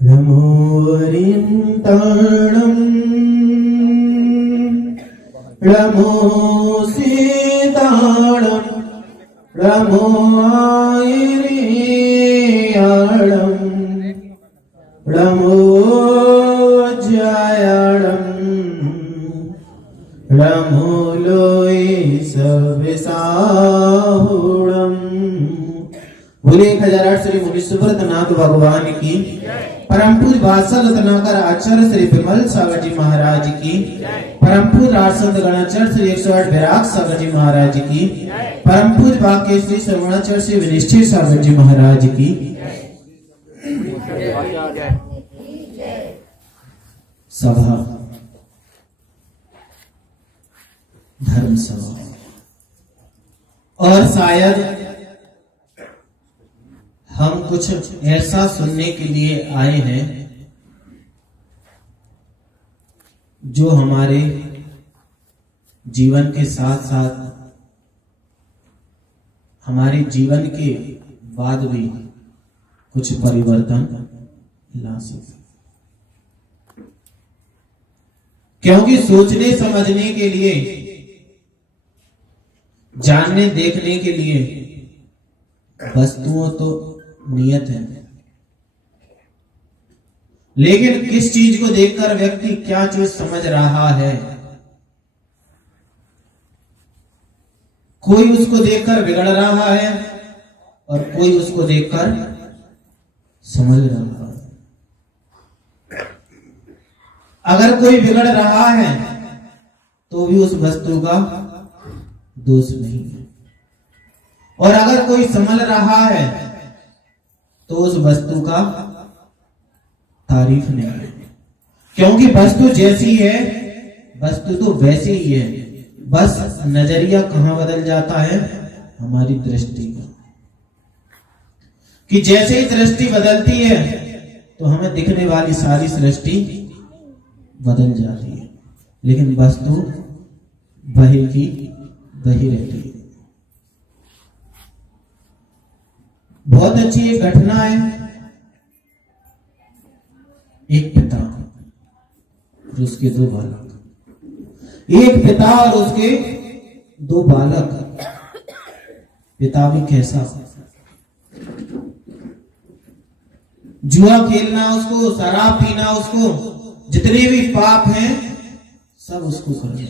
नमो वरिन्ताणं नमो सीताणं नमो आयर्याणं नमो जयाणं नमो लोय सविसाहुणं। बोले 1008 श्री मुनि सुब्रत नाथ भगवान की, परम पूज्य वात्सल रत्नाकर आचार्य श्री विमल सागर जी महाराज की, परम पूज्य राजसंत गणाचार्य श्री 108 विराग सागर जी महाराज की, परम पूज्य वाक्य श्री श्रवणाचार्य श्री विनिष्ठित सागर जी महाराज की। सभा धर्म सभा, और शायद हम कुछ ऐसा सुनने के लिए आए हैं जो हमारे जीवन के साथ साथ हमारे जीवन के बाद भी कुछ परिवर्तन ला सके। क्योंकि सोचने समझने के लिए, जानने देखने के लिए वस्तुओं तो नियत है, लेकिन किस चीज को देखकर व्यक्ति क्या चीज समझ रहा है। कोई उसको देखकर बिगड़ रहा है और कोई उसको देखकर समझ रहा है। अगर कोई बिगड़ रहा है तो भी उस वस्तु का दोष नहीं है, और अगर कोई समझ रहा है तो उस वस्तु का तारीफ नहीं है। क्योंकि वस्तु जैसी है, वस्तु तो वैसी ही है, बस नजरिया कहां बदल जाता है, हमारी दृष्टि का। कि जैसे ही दृष्टि बदलती है तो हमें दिखने वाली सारी सृष्टि बदल जाती है, लेकिन वस्तु वही की वही रहती है। बहुत अच्छी एक घटना है। एक पिता और उसके दो बालक, एक पिता और उसके दो बालक। पिता भी कैसा, जुआ खेलना उसको, शराब पीना उसको, जितने भी पाप हैं सब उसको करने।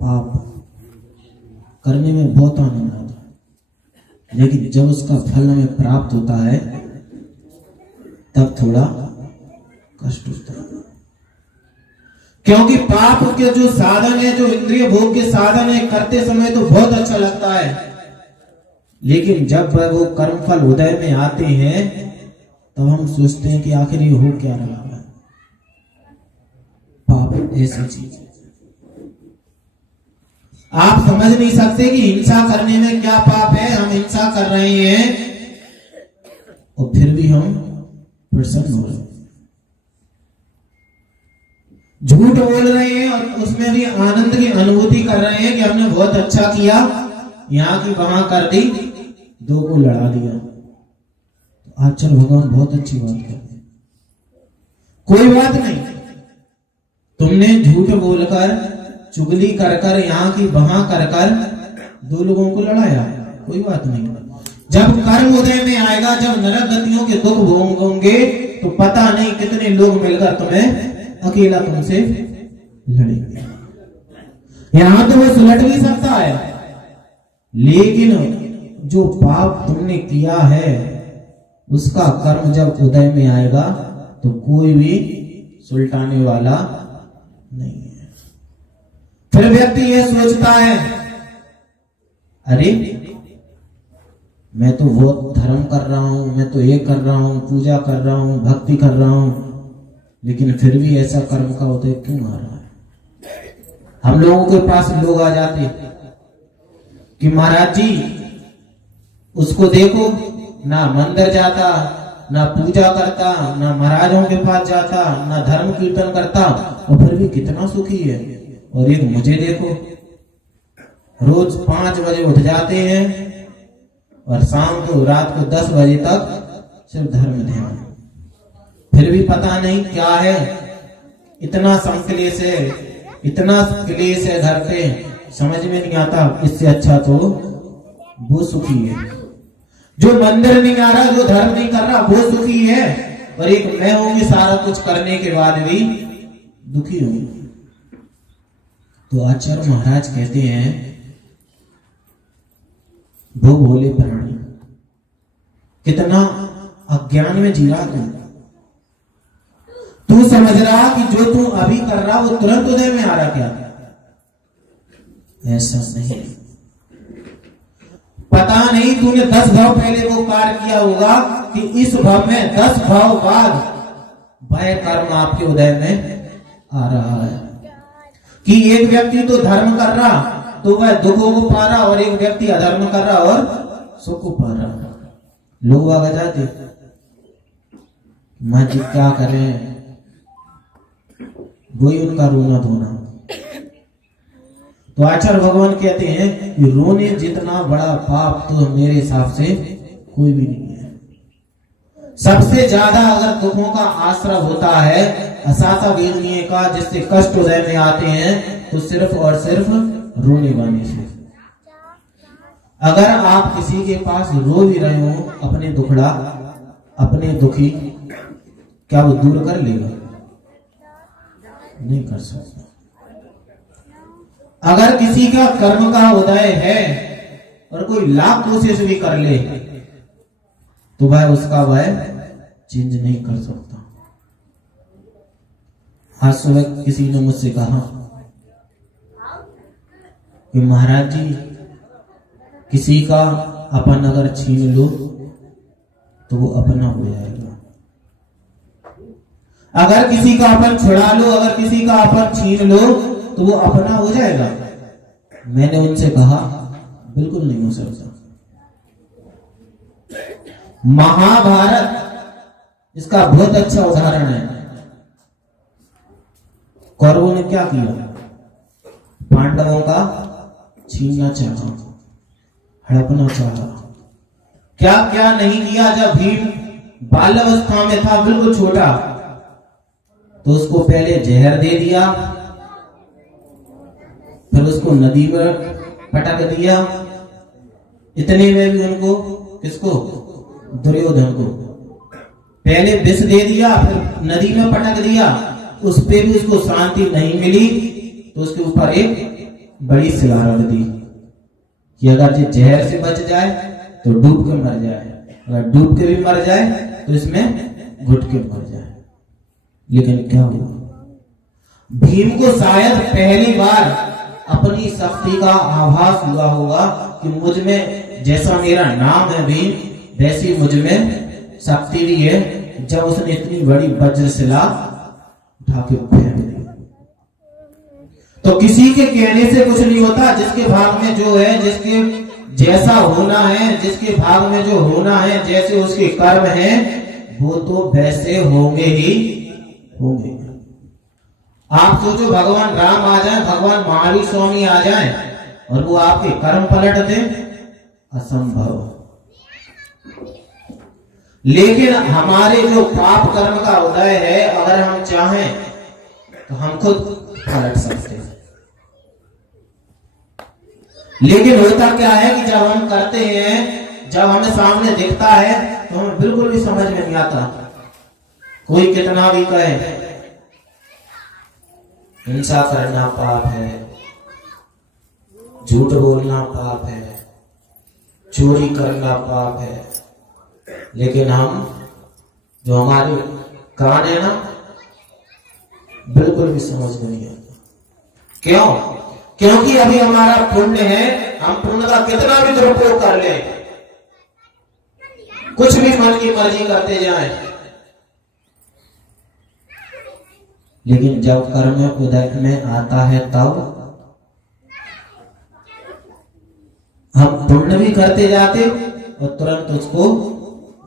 पाप करने में बहुत आनंद आता है, लेकिन जब उसका फल हमें प्राप्त होता है तब थोड़ा कष्ट होता है। क्योंकि पाप के जो साधन है, जो इंद्रिय भोग के साधन है, करते समय तो बहुत अच्छा लगता है, लेकिन जब वो कर्म फल उदय में आते हैं तो हम सोचते हैं कि आखिर ये हो क्या रहा है। पाप ऐसी चीज है, आप समझ नहीं सकते कि हिंसा करने में क्या पाप है। हम हिंसा कर रहे हैं और फिर भी हम प्रसन्न हो रहे हैं। झूठ बोल रहे हैं और उसमें भी आनंद की अनुभूति कर रहे हैं कि हमने बहुत अच्छा किया, यहां की वहां कर दी, दो को लड़ा दिया। आचार्य भगवान बहुत अच्छी बात कर रहे हैं। कोई बात नहीं, तुमने झूठ बोलकर, चुगली कर कर, यहाँ की वहां कर कर दो लोगों को लड़ाया, कोई बात नहीं। जब कर्म उदय में आएगा, जब नरक गतियों के दुख भोगोगे तो पता नहीं कितने लोग मिलकर तुम्हें अकेला तुमसे लड़ेंगे। यहां तो वो सुलट भी सकता है, लेकिन जो पाप तुमने किया है उसका कर्म जब उदय में आएगा तो कोई भी सुलटाने वाला नहीं है। फिर व्यक्ति यह सोचता है, अरे मैं तो बहुत धर्म कर रहा हूं, मैं तो ये कर रहा हूं, पूजा कर रहा हूं, भक्ति कर रहा हूं, लेकिन फिर भी ऐसा कर्म का उदय क्यों आ रहा है। हम लोगों के पास लोग आ जाते कि महाराज जी उसको देखो, ना मंदिर जाता, ना पूजा करता, ना महाराजों के पास जाता, ना धर्म कीर्तन करता, और फिर भी कितना सुखी है। और एक मुझे देखो, रोज 5 बजे उठ जाते हैं और शाम को रात को 10 बजे तक सिर्फ धर्म ध्यान। फिर भी पता नहीं क्या है, इतना संकलेश है, इतना क्लेश है घर पे, समझ में नहीं आता। इससे अच्छा तो वो सुखी है जो मंदिर नहीं आ रहा, जो धर्म नहीं कर रहा, वो सुखी है। और एक मैं होंगी सारा कुछ करने के बाद भी दुखी होंगी। तो आचार्य महाराज कहते हैं वो भोले प्राणी कितना अज्ञान में जी रहा तू समझ रहा कि जो तू अभी कर रहा वो तुरंत उदय में आ रहा क्या? ऐसा नहीं। पता नहीं तूने 10 भाव पहले वो कार्य किया होगा कि इस भाव में 10 भाव बाद वह कर्म आपके उदय में आ रहा है। कि एक व्यक्ति तो धर्म कर रहा तो वह दुखों को पा रहा, और एक व्यक्ति अधर्म कर रहा और सुख को पा रहा। लोग आगे जाते मैं जी क्या करें, वही उनका रोना धोना। तो आचार्य भगवान कहते हैं कि रोने जितना बड़ा पाप तो मेरे हिसाब से कोई भी नहीं है। सबसे ज्यादा अगर दुखों का आश्रय होता है असासा वेदनीय का, जिससे कष्ट उदय में आते हैं, तो सिर्फ और सिर्फ रोने गाने से। अगर आप किसी के पास रो भी रहे हो अपने दुखड़ा, अपने दुखी, क्या वो दूर कर लेगा? नहीं कर सकता। अगर किसी का कर्म का उदय है और कोई लाख कोशिश भी कर ले तो वह उसका वह चेंज नहीं कर सकता। आज सुबह किसी ने मुझसे कहा कि महाराज जी किसी का अपन अगर छीन लो तो वो अपना हो जाएगा, अगर किसी का अपन छुड़ा लो, अगर किसी का अपन छीन लो तो वो अपना हो जाएगा। मैंने उनसे कहा बिल्कुल नहीं हो सकता। महाभारत इसका बहुत अच्छा उदाहरण है। कौरवों ने क्या किया? पांडवों का छीनना चाहा, हड़पना चाहा, क्या क्या नहीं किया। जब भीम बाल्यावस्था में था, बिल्कुल छोटा, तो उसको पहले जहर दे दिया, फिर उसको नदी में पटक दिया। इतने में भी उनको, किसको? दुर्योधन को पहले विष दे दिया, फिर नदी में पटक दिया। उस पे भी उसको शांति नहीं मिली, तो उसके ऊपर एक बड़ी शिला रख दी कि अगर ये जहर से बच जाए तो डूब के मर जाए, अगर डूब के भी मर जाए तो इसमें घुट के मर जाए। लेकिन क्या हुआ? भीम को शायद पहली बार अपनी शक्ति का आभास हुआ होगा कि मुझ में जैसा मेरा नाम है भीम, वैसी मुझ में शक्ति भी है। जब उसने इतनी बड़ी वज्रशिला उठा के फेंक दी। तो किसी के कहने से कुछ नहीं होता। जिसके भाग में जो है, जिसके जैसा होना है, जिसके भाग में जो होना है, जैसे उसके कर्म हैं, वो तो वैसे होंगे ही होंगे। आप सोचो भगवान राम आ जाए, भगवान महावीर स्वामी आ जाए और वो आपके कर्म पलट दे, असंभव। लेकिन हमारे जो पाप कर्म का उदय है, अगर हम चाहें तो हम खुद पलट सकते हैं। लेकिन होता क्या है कि जब हम करते हैं, जब हमें सामने दिखता है तो हमें बिल्कुल भी समझ में नहीं आता। कोई कितना भी कहे हिंसा करना पाप है, झूठ बोलना पाप है, चोरी करना पाप है, लेकिन हम जो हमारे कान है ना, बिल्कुल भी समझ में नहीं आता। क्यों? क्योंकि अभी हमारा पुण्य है। हम पुण्य का कितना भी दुरुपयोग कर ले, कुछ भी मन की मर्जी करते जाएं, लेकिन जब कर्म उदय में आता है तब हम पुण्य भी करते जाते और तुरंत उसको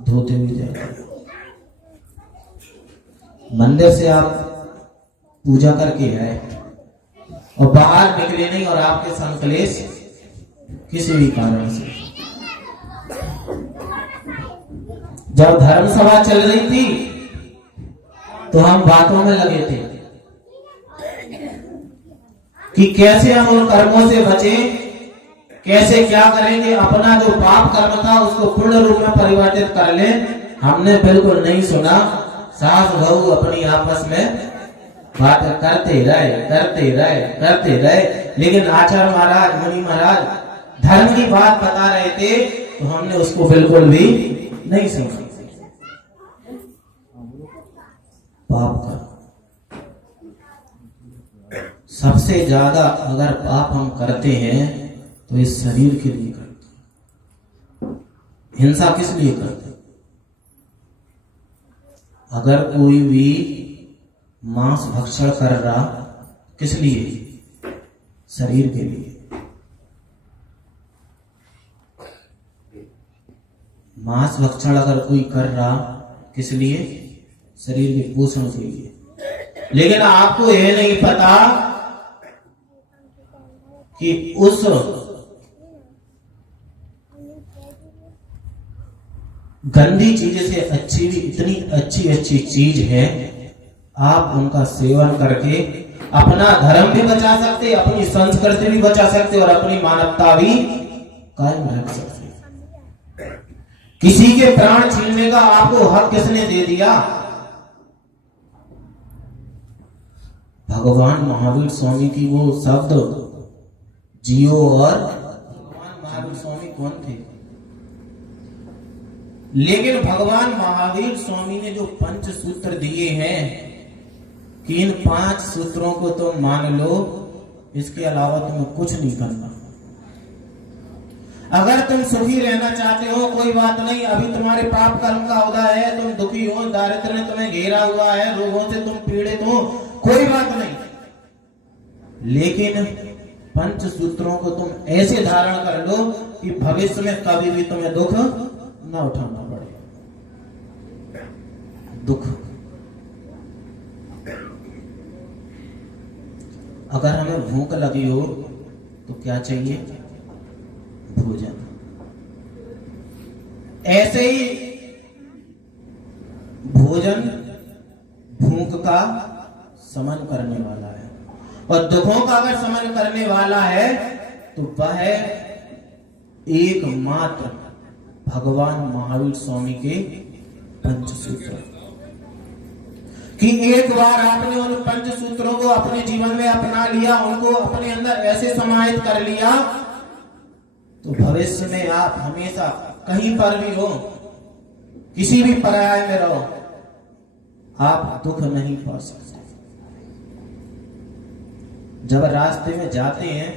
धोते भी जाते। मंदिर से आप पूजा करके आए और बाहर निकले नहीं, और आपके संकलेश किसी भी कारण से, जब धर्म सभा चल रही थी तो हम बातों में लगे थे कि कैसे हम उन कर्मों से बचें, कैसे क्या करेंगे, अपना जो पाप कर्म था उसको पूर्ण रूप में परिवर्तित कर लें। हमने बिल्कुल नहीं सुना। सास बहू अपनी आपस में बात करते रहे, लेकिन आचार्य महाराज, मुनि महाराज धर्म की बात बता रहे थे तो हमने उसको बिल्कुल भी नहीं सुना। पाप का सबसे ज्यादा अगर पाप हम करते हैं तो इस शरीर के लिए करते हैं। हिंसा किस लिए करते हैं? अगर कोई भी मांस भक्षण कर रहा, किस लिए? शरीर के लिए। मांस भक्षण अगर कोई कर रहा, किस लिए? शरीर के पोषण के लिए। लेकिन आपको यह नहीं पता कि उस गंदी चीज से अच्छी भी इतनी अच्छी चीज है, आप उनका सेवन करके अपना धर्म भी बचा सकते, अपनी संस्कृति भी बचा सकते और अपनी मानवता भी कायम रख सकते। किसी के प्राण छीनने का आपको हक किसने दे दिया? भगवान महावीर स्वामी की वो शब्द जियो। और भगवान महावीर स्वामी कौन थे? लेकिन भगवान महावीर स्वामी ने जो 5 सूत्र दिए हैं कि इन 5 सूत्रों को तुम मान लो, इसके अलावा तुम्हें कुछ नहीं करना। अगर तुम सुखी रहना चाहते हो, कोई बात नहीं, अभी तुम्हारे पाप कर्म का उदय है, तुम दुखी हो, दारिद्र्य ने तुम्हें घेरा हुआ है, रोगों से तुम पीड़ित हो, कोई बात नहीं, लेकिन 5 सूत्रों को तुम ऐसे धारण कर लो कि भविष्य में कभी भी तुम्हें दुख न उठाना पड़े। दुख अगर हमें भूख लगी हो तो क्या चाहिए? भोजन। ऐसे ही भोजन भूख का शमन करने वाला है, और दुखों का अगर शमन करने वाला है तो वह एकमात्र भगवान महावीर स्वामी के 5 सूत्र। कि एक बार आपने उन 5 सूत्रों को अपने जीवन में अपना लिया, उनको अपने अंदर ऐसे समाहित कर लिया, तो भविष्य में आप हमेशा कहीं पर भी हो, किसी भी पर्याय में रहो, आप दुख नहीं पा सकते। जब रास्ते में जाते हैं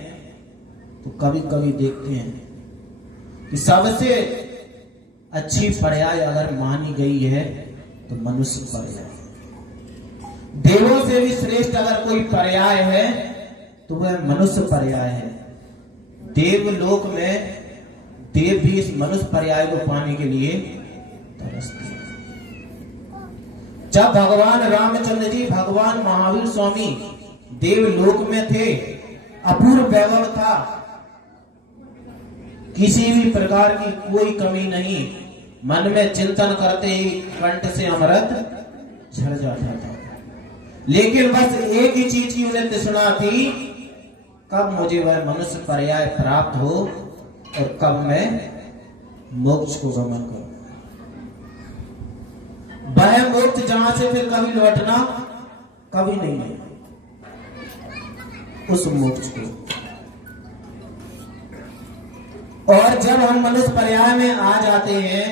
तो कभी कभी देखते हैं कि सबसे अच्छी पर्याय अगर मानी गई है तो मनुष्य पर्याय। देवों से भी श्रेष्ठ अगर कोई पर्याय है तो वह मनुष्य पर्याय है। देवलोक में देव भी इस मनुष्य पर्याय को पाने के लिए तरसते हैं। जब भगवान रामचंद्र जी, भगवान महावीर स्वामी देवलोक में थे, अपूर्व वैभव था, किसी भी प्रकार की कोई कमी नहीं, मन में चिंतन करते ही कंठ से अमृत झड़ जाता था। लेकिन बस एक ही चीज की उन्हें तृष्णा थी, कब मुझे वह मनुष्य पर्याय प्राप्त हो और कब मैं मोक्ष को गमन करूं। वह मोक्ष जहां से फिर कभी लौटना कभी नहीं है, उस मोक्ष को। और जब हम मनुष्य पर्याय में आ जाते हैं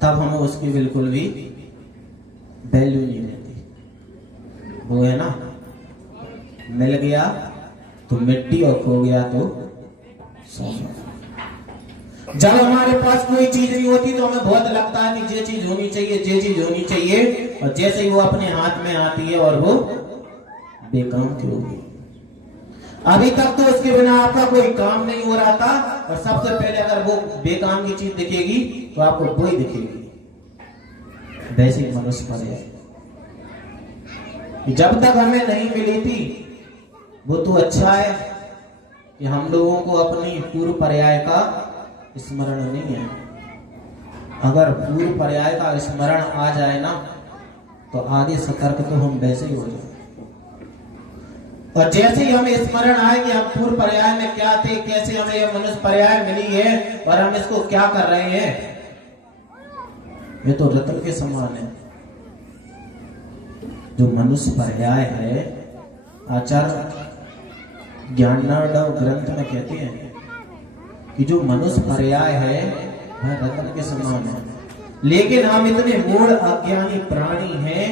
तब हमें उसकी बिल्कुल भी वैल्यू नहीं रहती। वो है ना, मिल गया तो मिट्टी और खो गया तो सोना। जब हमारे पास कोई चीज नहीं होती तो हमें बहुत लगता है कि ये चीज होनी चाहिए, ये चीज होनी चाहिए, और जैसे ही वो अपने हाथ में आती है और वो बेकाम की होगी। अभी तक तो उसके बिना आपका कोई काम नहीं हो रहा था, और सबसे पहले अगर वो बेकाम की चीज दिखेगी तो आपको वही दिखेगी। वैसे मनुष्य पर्याय जब तक हमें नहीं मिली थी वो तो अच्छा है कि हम लोगों को अपनी पूर्व पर्याय का स्मरण नहीं है। अगर पूर्व पर्याय का स्मरण आ जाए ना तो आगे सतर्क तो हम वैसे ही हो जाए। और जैसे ही हमें स्मरण आए कि हम पूर्व पर्याय में क्या थे, कैसे हमें यह मनुष्य पर्याय मिली है और हम इसको क्या कर रहे हैं, ये तो रत्न के समान है। जो मनुष्य पर्याय है, आचार्य ज्ञानार्णव ग्रंथ में कहते हैं कि जो मनुष्य पर्याय है वह रत्न के समान है, लेकिन हम इतने मूढ़ अज्ञानी प्राणी हैं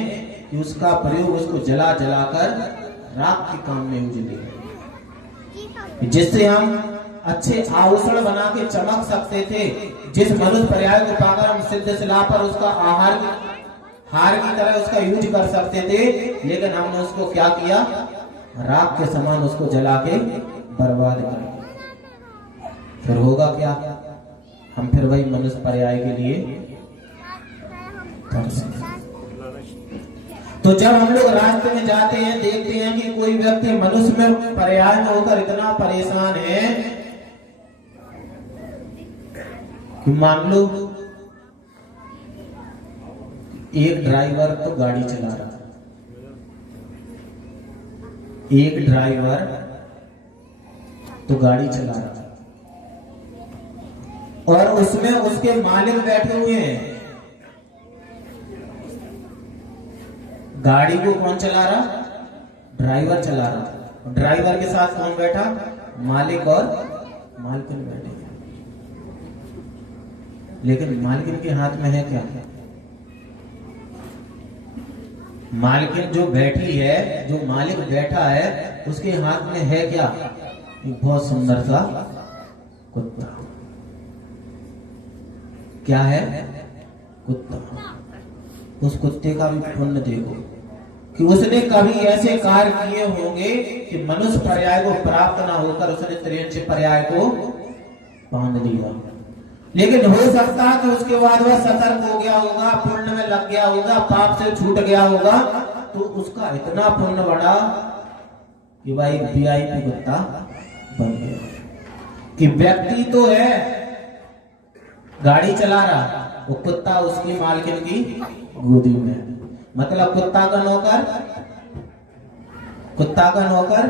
कि उसका प्रयोग उसको जला जलाकर राख के काम में यूज ले, जिससे हम अच्छे आभूषण बना के चमक सकते थे। जिस मनुष्य पर्याय को पाकर हम सिद्ध शिला पर उसका हार की तरह उसका यूज कर सकते थे, लेकिन हमने उसको क्या किया, राख के समान उसको जला के बर्बाद कर दिया। फिर होगा क्या, हम फिर वही मनुष्य पर्याय के लिए कर सकते। तो जब हम लोग रास्ते में जाते हैं, देखते हैं कि कोई व्यक्ति मनुष्य में पर्याय में होकर इतना परेशान है कि मान लो एक ड्राइवर तो गाड़ी चला रहा था, एक ड्राइवर तो गाड़ी चला रहा था और उसमें उसके मालिक बैठे हुए हैं। गाड़ी को कौन चला रहा, ड्राइवर चला रहा था। ड्राइवर के साथ कौन बैठा, मालिक और मालकिन बैठे। लेकिन मालकिन के हाथ में है क्या, मालकिन जो बैठी है, जो मालिक बैठा है, उसके हाथ में है क्या, एक बहुत सुंदर सा कुत्ता। क्या है, कुत्ता। उस कुत्ते का भी पुण्य देखो कि उसने कभी ऐसे कार्य किए होंगे कि मनुष्य पर्याय को प्राप्त ना होकर उसने त्रियंश पर्याय को बांध लिया। लेकिन हो सकता है कि उसके बाद वह सतर्क हो गया होगा, पुण्य में लग गया होगा, पाप से छूट गया होगा, तो उसका इतना पुण्य बढ़ा कि भाई VIP कुत्ता बन गया। कि व्यक्ति तो है गाड़ी चला रहा, वो कुत्ता उसकी मालकिन की गोदी में, मतलब कुत्ता का नौकर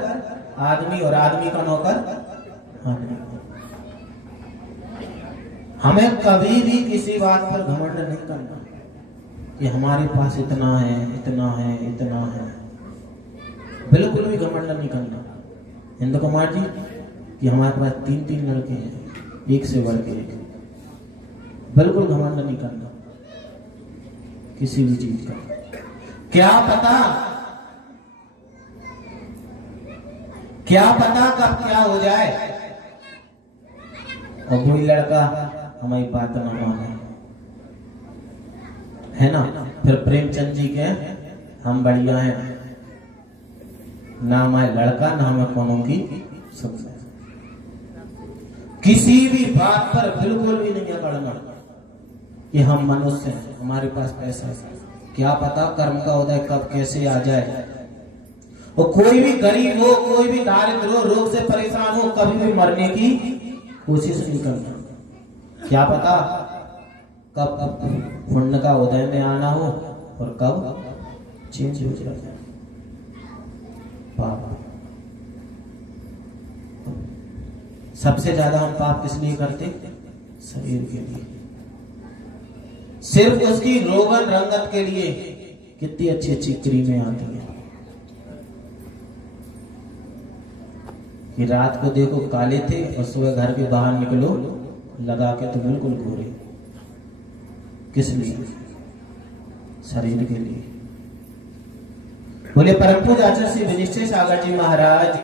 आदमी और आदमी का नौकर आदमी। हमें कभी भी किसी बात पर घमंड नहीं करना कि हमारे पास इतना है, इतना है, इतना है। बिल्कुल भी घमंड नहीं करना। इंद्र कुमार जी कि हमारे पास 3 लड़के हैं, एक से बढ़ के एक। बिल्कुल घमंड नहीं करना किसी भी चीज का। क्या पता कब क्या हो जाए और कोई लड़का हमारी बात ना माने, है ना। फिर प्रेमचंद जी के हम बढ़िया हैं, ना हमारे लड़का ना हमें कोनो की सबसे। किसी भी बात पर बिल्कुल भी नहीं अकड़ना कि हम मनुष्य हैं, हमारे पास पैसा है। क्या पता कर्म का उदय कब कैसे आ जाए। और कोई भी गरीब हो, कोई भी दारिद्र हो, रोग से परेशान हो, कभी भी मरने की कोशिश नहीं करना। क्या पता कब पुण्य का उदय में आना हो और कब चेंज हो जाए पाप। सबसे ज्यादा हम पाप किस लिए करते, शरीर के लिए, सिर्फ उसकी रोगन रंगत के लिए। कितनी अच्छी अच्छी क्रीमें आती हैं कि रात को देखो काले थे और सुबह घर के बाहर निकलो लगा के तो बिल्कुल गोरे। किस लिए, शरीर के लिए। बोले परम पूज्य आचार्य श्री विनिश्चय सागर जी महाराज।